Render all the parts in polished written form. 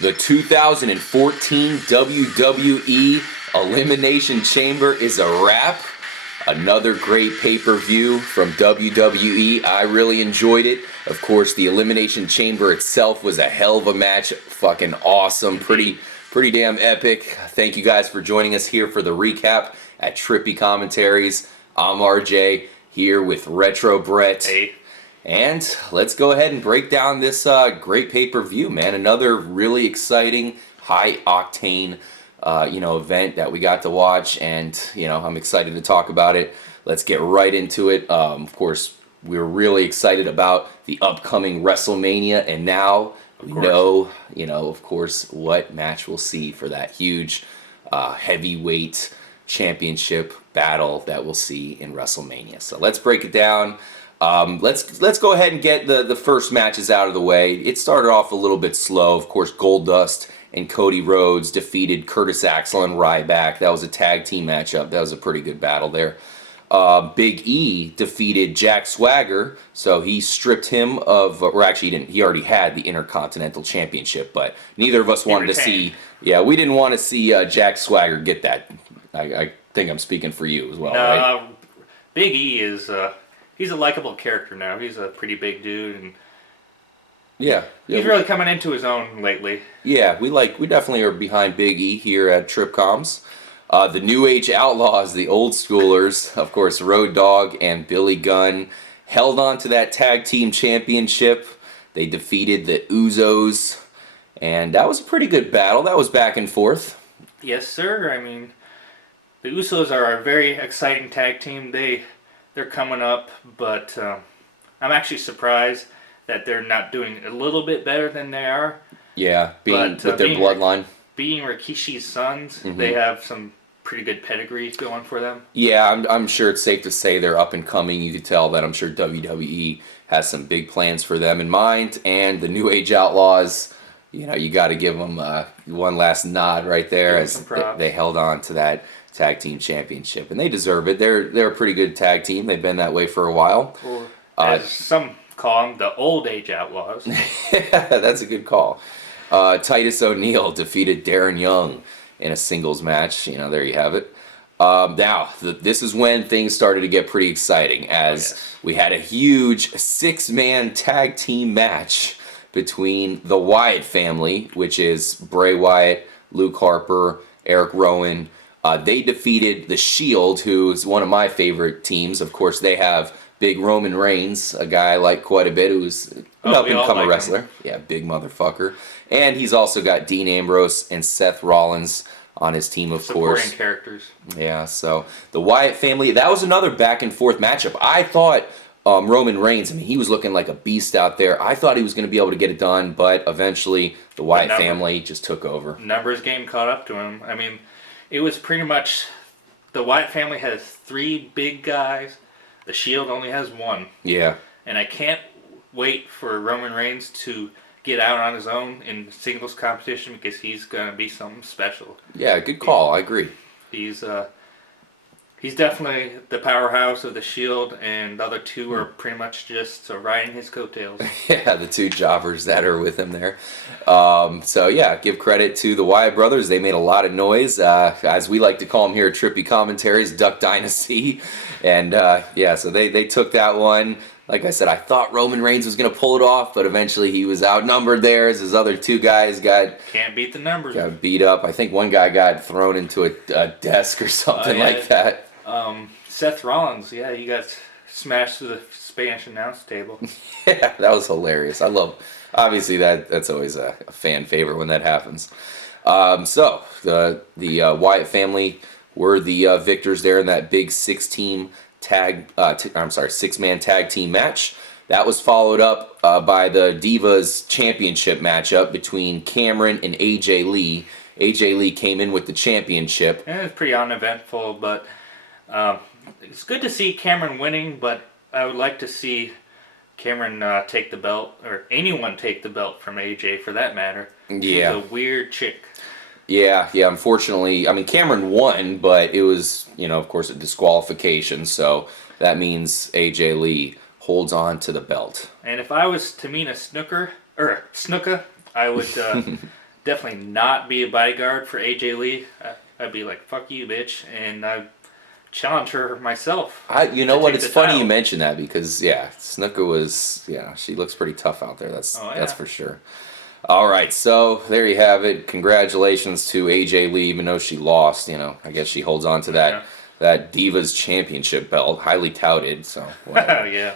The 2014 WWE Elimination Chamber is a wrap. Another great pay-per-view from WWE. I really enjoyed it. Of course, the Elimination Chamber itself was a hell of a match. Fucking awesome. Pretty damn epic. Thank you guys for joining us here for the recap at Trippy Commentaries. I'm RJ here with Retro Brett. Hey. And let's go ahead and break down this great pay-per-view, man. Another really exciting, high-octane, event that we got to watch, and I'm excited to talk about it. Let's get right into it. Of course, we're really excited about the upcoming WrestleMania, and now we know, of course, what match we'll see for that huge heavyweight championship battle that we'll see in WrestleMania. So let's break it down. Let's go ahead and get the first matches out of the way. It started off a little bit slow. Of course, Goldust and Cody Rhodes defeated Curtis Axel and Ryback. That was a tag team matchup. That was a pretty good battle there. Big E defeated Jack Swagger, so he stripped him of, or actually he didn't. He already had the Intercontinental Championship, but neither of us wanted to see. Yeah, we didn't want to see Jack Swagger get that. I think I'm speaking for you as well, right? Big E is. He's a likable character now. He's a pretty big dude, and he's really coming into his own lately. Yeah, we definitely are behind Big E here at TripComs. The New Age Outlaws, the old schoolers, of course, Road Dogg and Billy Gunn, held on to that tag team championship. They defeated the Usos, and that was a pretty good battle. That was back and forth. Yes, sir. I mean, the Usos are a very exciting tag team. They're coming up, but I'm actually surprised that they're not doing a little bit better than they are. Yeah, with their bloodline. Being Rikishi's sons, they have some pretty good pedigree going for them. Yeah, I'm sure it's safe to say they're up and coming. You could tell that I'm sure WWE has some big plans for them in mind. And the New Age Outlaws, you got to give them one last nod right there as they held on to that tag team championship, and they deserve it. They're a pretty good tag team. They've been that way for a while. Or as some call them, the Old Age Outlaws. Yeah, that's a good call. Titus O'Neil defeated Darren Young in a singles match. There you have it. Now, this is when things started to get pretty exciting, as we had a huge 6-man tag team match between the Wyatt family, which is Bray Wyatt, Luke Harper, Eric Rowan. They defeated the Shield, who is one of my favorite teams. Of course, they have big Roman Reigns, a guy I like quite a bit, who's an up-and-coming wrestler. Him. Yeah, big motherfucker. And he's also got Dean Ambrose and Seth Rollins on his team, of course. Supporting characters. Yeah, so the Wyatt family, that was another back-and-forth matchup. I thought Roman Reigns, he was looking like a beast out there. I thought he was going to be able to get it done, but eventually the Wyatt family just took over. Numbers game caught up to him. It was pretty much, the Wyatt family has 3 big guys. The Shield only has 1. Yeah. And I can't wait for Roman Reigns to get out on his own in singles competition, because he's going to be something special. Yeah, good call. I agree. He's definitely the powerhouse of the Shield, and the other 2 are pretty much just riding his coattails. Yeah, the 2 jobbers that are with him there. So yeah, give credit to the Wyatt brothers. They made a lot of noise, as we like to call them here at Trippy Commentaries, Duck Dynasty. And so they took that one. Like I said, I thought Roman Reigns was going to pull it off, but eventually he was outnumbered there, as his other 2 guys can't beat the numbers. Got beat up. I think one guy got thrown into a desk or something like that. Seth Rollins, he got smashed through the Spanish announce table. Yeah, that was hilarious. Obviously that's always a fan favorite when that happens. So the Wyatt family were the victors there in that big 6-man tag team match. That was followed up by the Divas Championship matchup between Cameron and AJ Lee. AJ Lee came in with the championship. It was pretty uneventful, but it's good to see Cameron winning, but I would like to see Cameron take the belt, or anyone take the belt from AJ for that matter. Yeah. She's a weird chick. Yeah, unfortunately, Cameron won, but it was, of course, a disqualification, so that means AJ Lee holds on to the belt. And if I was Tamina Snuka, I would definitely not be a bodyguard for AJ Lee. I'd be like, fuck you, bitch. And I'd challenge her myself. You know what? It's funny you mention that because, yeah, Snuka was, she looks pretty tough out there. That's for sure. All right, so there you have it. Congratulations to AJ Lee, even though she lost. I guess she holds on to that Divas Championship belt, highly touted. So, yeah.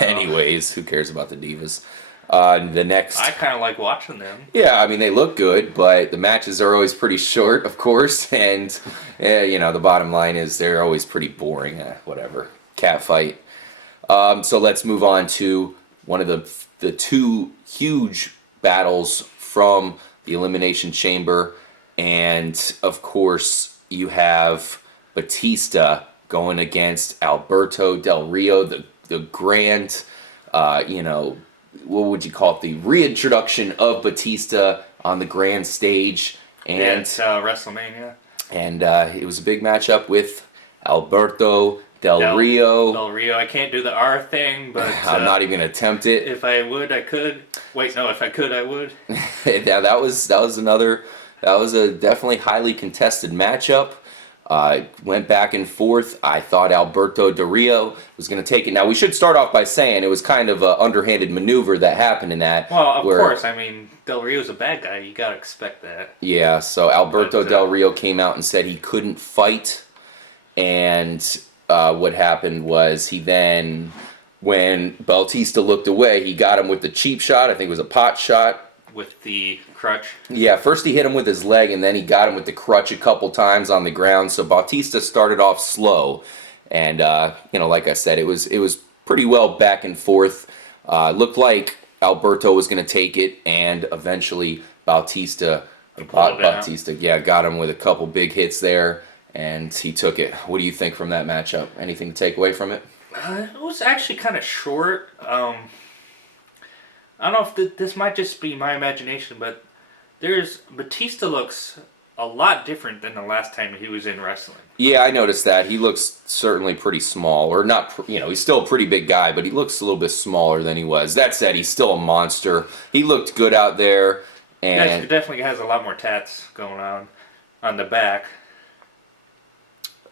Anyways, who cares about the Divas? The next, I kind of like watching them. Yeah, I mean they look good, but the matches are always pretty short, of course, and the bottom line is they're always pretty boring. Whatever, cat fight. So let's move on to one of the two huge battles from the Elimination Chamber, and of course you have Batista going against Alberto Del Rio, the grand, what would you call it? The reintroduction of Batista on the grand stage, and WrestleMania. And it was a big matchup with Alberto Del Rio. Del Rio. I can't do the R thing, but I'm not even gonna attempt it. If I would, I could. Wait, no. If I could, I would. Yeah, that was a definitely highly contested matchup. Went back and forth. I thought Alberto Del Rio was going to take it. Now, we should start off by saying it was kind of an underhanded maneuver that happened in that. Well, of course. I mean, Del Rio's a bad guy. You got to expect that. Yeah, so Alberto Del Rio came out and said he couldn't fight. And what happened was he then, when Bautista looked away, he got him with the cheap shot. I think it was a pot shot. With the crutch? Yeah, first he hit him with his leg, and then he got him with the crutch a couple times on the ground. So Bautista started off slow, and like I said, it was pretty well back and forth. Looked like Alberto was going to take it, and eventually Bautista got him with a couple big hits there, and he took it. What do you think from that matchup? Anything to take away from it? It was actually kind of short. I don't know if this might just be my imagination, but Batista looks a lot different than the last time he was in wrestling. Yeah, I noticed that. He looks certainly pretty small, or not, he's still a pretty big guy, but he looks a little bit smaller than he was. That said, he's still a monster. He looked good out there. And he definitely has a lot more tats going on the back.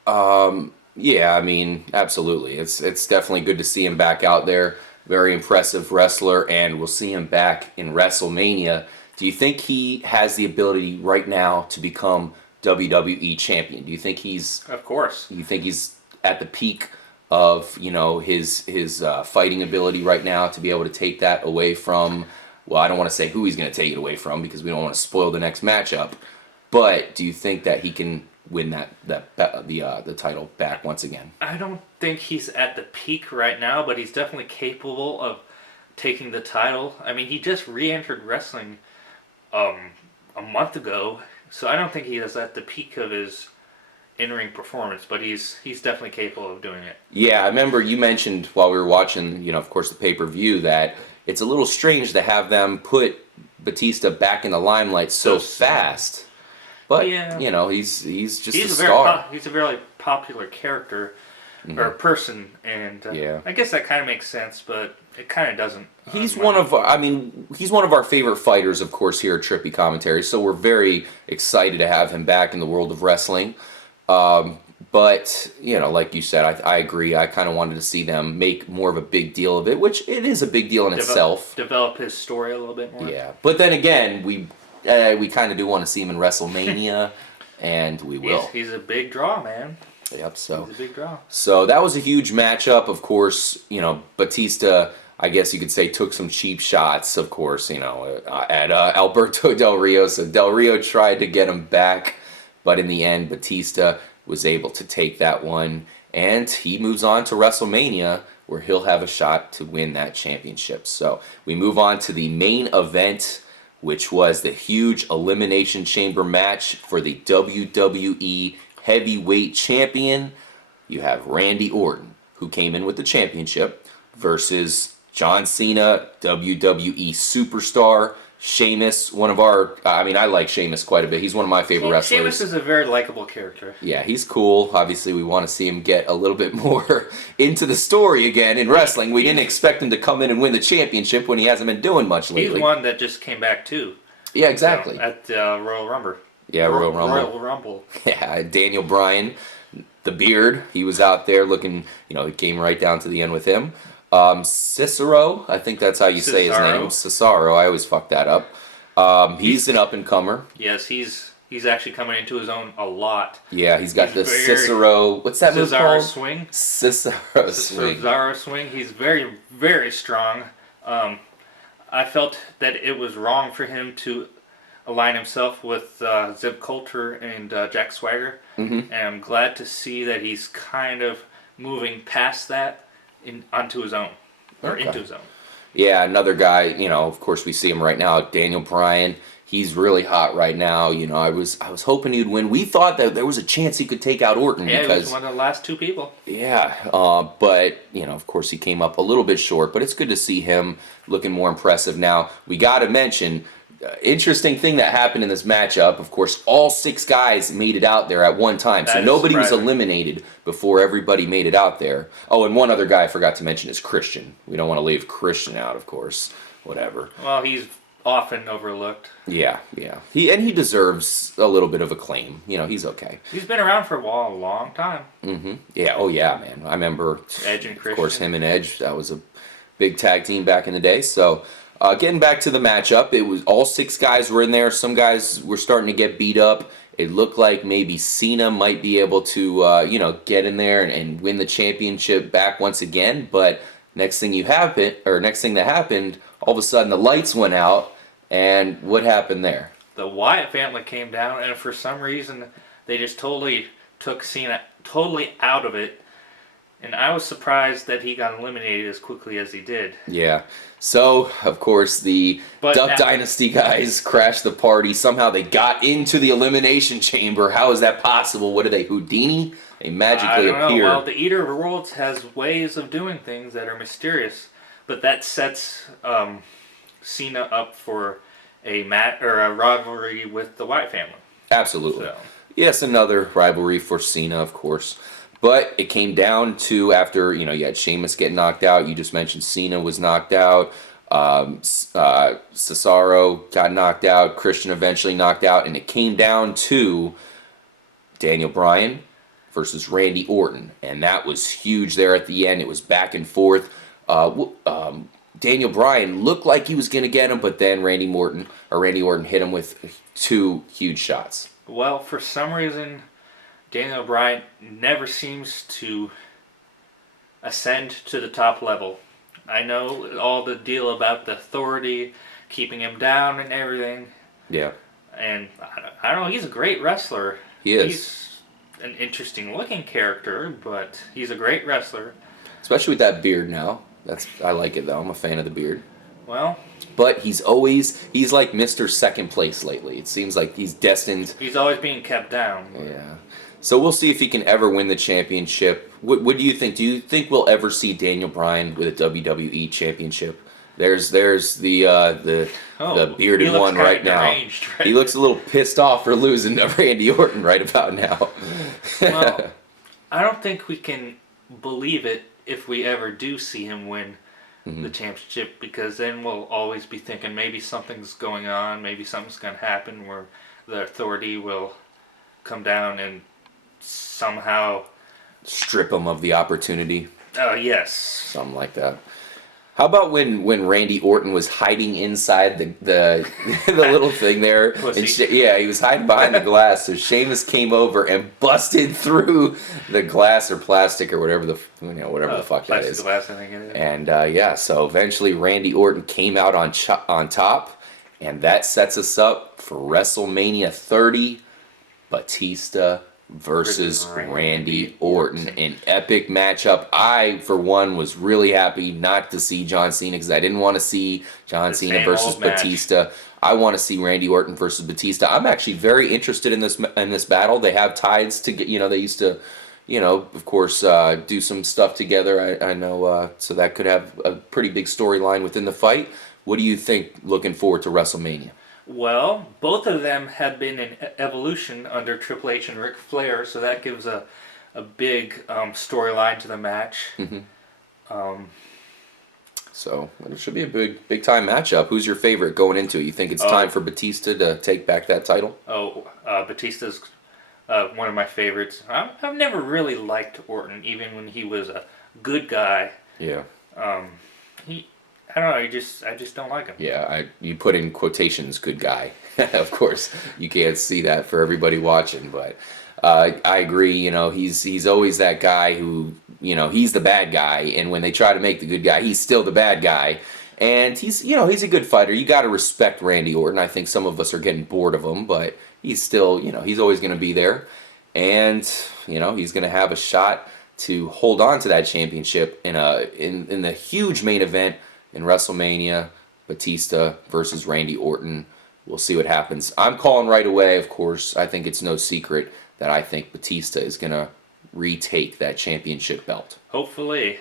Yeah, I mean, absolutely. It's definitely good to see him back out there. Very impressive wrestler, and we'll see him back in WrestleMania. Do you think he has the ability right now to become WWE champion? Do you think he's... Of course. Do you think he's at the peak of, his fighting ability right now to be able to take that away from... Well, I don't want to say who he's going to take it away from because we don't want to spoil the next matchup. But do you think that he can win the title back once again? I don't think he's at the peak right now, but he's definitely capable of taking the title. I mean, he just re-entered wrestling a month ago, so I don't think he is at the peak of his in-ring performance, but he's definitely capable of doing it. Yeah, I remember you mentioned while we were watching, of course, the pay-per-view that it's a little strange to have them put Batista back in the limelight so fast. But, yeah. He's just a star. He's a very popular character or person, and I guess that kind of makes sense, but it kind of doesn't. He's one of our favorite fighters, of course, here at Trippy Commentary, so we're very excited to have him back in the world of wrestling. But, like you said, I agree. I kind of wanted to see them make more of a big deal of it, which it is a big deal in itself. Develop his story a little bit more. Yeah, but then again, we kind of do want to see him in WrestleMania, and we will. He's a big draw, man. Yep, so. He's a big draw. So that was a huge matchup. Of course, Batista, I guess you could say, took some cheap shots, of course, at Alberto Del Rio. So Del Rio tried to get him back, but in the end, Batista was able to take that one, and he moves on to WrestleMania, where he'll have a shot to win that championship. So we move on to the main event, which was the huge Elimination Chamber match for the WWE Heavyweight Champion. You have Randy Orton, who came in with the championship, versus John Cena, WWE Superstar, Sheamus, I like Sheamus quite a bit. He's one of my favorite wrestlers. Sheamus is a very likable character. Yeah, he's cool. Obviously, we want to see him get a little bit more into the story again in wrestling. We didn't expect him to come in and win the championship when he hasn't been doing much lately. He's one that just came back, too. Yeah, exactly. At Royal Rumble. Yeah, Royal Rumble. Royal Rumble. Yeah, Daniel Bryan, the beard, he was out there looking, it came right down to the end with him. Cesaro, I think that's how you say his name. Cesaro, I always fuck that up. He's an up-and-comer. Yes, he's actually coming into his own a lot. Yeah, he's got the Cesaro, what's that move called? Swing. Cesaro swing. Cesaro swing. He's very, very strong. I felt that it was wrong for him to align himself with Zeb Coulter and Jack Swagger. Mm-hmm. And I'm glad to see that he's kind of moving past that onto his own. Or into his own. Yeah, another guy, of course we see him right now, Daniel Bryan. He's really hot right now. I was hoping he'd win. We thought that there was a chance he could take out Orton. Yeah, because he was one of the last two people. Yeah, but, of course he came up a little bit short. But it's good to see him looking more impressive now. We got to mention, interesting thing that happened in this matchup. Of course, all 6 guys made it out there at one time. So nobody was eliminated before everybody made it out there. Oh, and one other guy I forgot to mention is Christian. We don't want to leave Christian out, of course. Whatever. Well, he's often overlooked. Yeah. He deserves a little bit of acclaim. He's okay. He's been around for a long time. Mm-hmm. Yeah. Oh yeah, man. I remember Edge and Christian. Of course, him and Edge. That was a big tag team back in the day. So, getting back to the matchup, it was all 6 guys were in there. Some guys were starting to get beat up. It looked like maybe Cena might be able to, get in there and win the championship back once again. But next thing that happened, all of a sudden the lights went out. And what happened there? The Wyatt family came down, and for some reason, they just totally took Cena totally out of it. And I was surprised that he got eliminated as quickly as he did. Yeah. So, of course, the Duck Dynasty guys crashed the party. Somehow they got into the Elimination Chamber. How is that possible? What are they, Houdini? They magically appear. I don't know. Well, the Eater of Worlds has ways of doing things that are mysterious. But that sets Cena up for a rivalry with the Wyatt family. Absolutely. So. Yes, another rivalry for Cena, of course. But it came down to after, you had Sheamus get knocked out. You just mentioned Cena was knocked out. Cesaro got knocked out. Christian eventually knocked out. And it came down to Daniel Bryan versus Randy Orton. And that was huge there at the end. It was back and forth. Daniel Bryan looked like he was going to get him, but then Randy Orton hit him with 2 huge shots. Well, for some reason, Daniel Bryan never seems to ascend to the top level. I know all the deal about the Authority keeping him down and everything. Yeah. And I don't know, he's a great wrestler. He is. He's an interesting looking character, but he's a great wrestler. Especially with that beard now. I like it though. I'm a fan of the beard. Well, but he's like Mr. Second Place lately. It seems like he's destined. He's always being kept down. Yeah. So we'll see if he can ever win the championship. What do you think? Do you think we'll ever see Daniel Bryan with a WWE championship? There's the bearded one right now. Right? He looks a little pissed off for losing to Randy Orton right about now. Well, I don't think we can believe it if we ever do see him win the championship, because then we'll always be thinking maybe something's going on, maybe something's going to happen where the Authority will come down and somehow strip him of the opportunity. Yes. Something like that. How about when Randy Orton was hiding inside the little thing there? And he was hiding behind the glass. So Sheamus came over and busted through the glass or plastic or whatever the fuck that is. Glass, I think it is. And so eventually Randy Orton came out on top, and that sets us up for WrestleMania 30, Bautista versus Randy Orton. An epic matchup. I, for one, was really happy not to see John Cena, because I didn't want to see John Cena versus Batista. I want to see Randy Orton versus Batista. I'm actually very interested in this battle. They have ties to get, they used to, of course, do some stuff together. I know, so that could have a pretty big storyline within the fight. What do you think looking forward to WrestleMania? Well, both of them have been in Evolution under Triple H and Ric Flair, so that gives a big storyline to the match. Mm-hmm. So it should be a big time matchup. Who's your favorite going into it? You think it's time for Batista to take back that title? Batista's one of my favorites. I've never really liked Orton, even when he was a good guy. Yeah. I don't know. I just don't like him. Yeah, you put in quotations, good guy. Of course, you can't see that for everybody watching, but I agree. You know, he's always that guy who, you know, he's the bad guy, and when they try to make the good guy, he's still the bad guy. And he's a good fighter. You got to respect Randy Orton. I think some of us are getting bored of him, but he's still, he's always going to be there, and he's going to have a shot to hold on to that championship in the huge main event in WrestleMania, Batista versus Randy Orton. We'll see what happens. I'm calling right away, of course. I think it's no secret that I think Batista is going to retake that championship belt. Hopefully.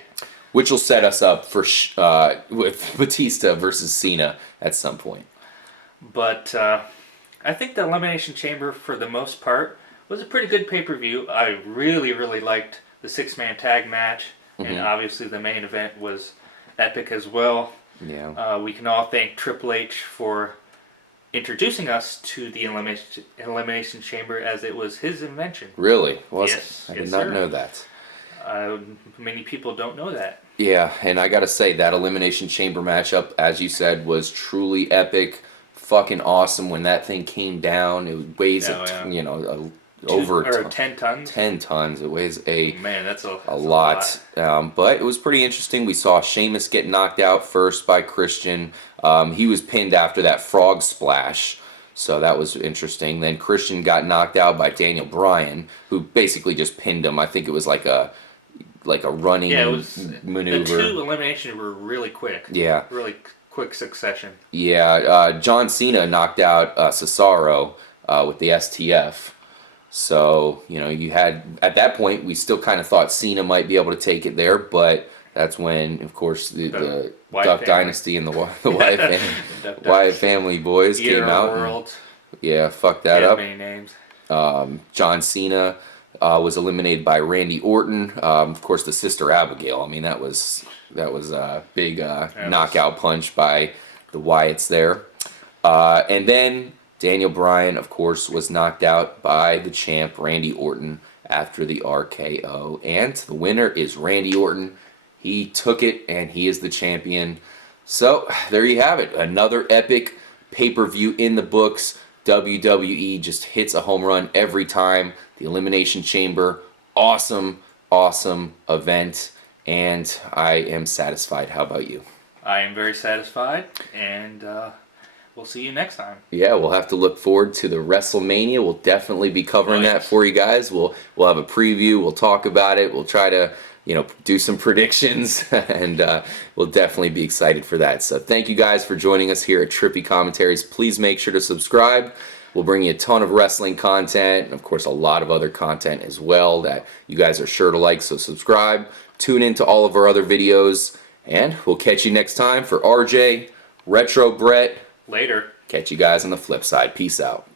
Which will set us up for with Batista versus Cena at some point. But I think the Elimination Chamber, for the most part, was a pretty good pay-per-view. I really, really liked the six-man tag match. And obviously the main event was epic as well. Yeah. We can all thank Triple H for introducing us to the Elimination Chamber, as it was his invention. Really? Yes. I did not know that. Many people don't know that. Yeah, and I gotta say, that Elimination Chamber matchup, as you said, was truly epic. Fucking awesome when that thing came down. It weighs, over 10 tons. 10 tons. It weighs a lot. But it was pretty interesting. We saw Sheamus get knocked out first by Christian. He was pinned after that frog splash, so that was interesting. Then Christian got knocked out by Daniel Bryan, who basically just pinned him. I think it was like a running maneuver. The two eliminations were really quick. Yeah. Really quick succession. Yeah, John Cena knocked out Cesaro with the STF. So, you had, at that point, we still kind of thought Cena might be able to take it there, but that's when, of course, the Duck Dynasty and the Wyatt Family boys came out. World. Yeah, fuck that up. Many names. John Cena was eliminated by Randy Orton. Of course, the sister Abigail. I mean, that was a big knockout punch by the Wyatts there. And then Daniel Bryan, of course, was knocked out by the champ, Randy Orton, after the RKO. And the winner is Randy Orton. He took it, and he is the champion. So, there you have it. Another epic pay-per-view in the books. WWE just hits a home run every time. The Elimination Chamber, awesome event. And I am satisfied. How about you? I am very satisfied, and we'll see you next time. Yeah, we'll have to look forward to the WrestleMania. We'll definitely be covering that for you guys. We'll have a preview. We'll talk about it. We'll try to, do some predictions, and we'll definitely be excited for that. So thank you guys for joining us here at Trippy Commentaries. Please make sure to subscribe. We'll bring you a ton of wrestling content, and of course a lot of other content as well that you guys are sure to like. So subscribe, tune into all of our other videos, and we'll catch you next time. For RJ, Retro Brett, later. Catch you guys on the flip side. Peace out.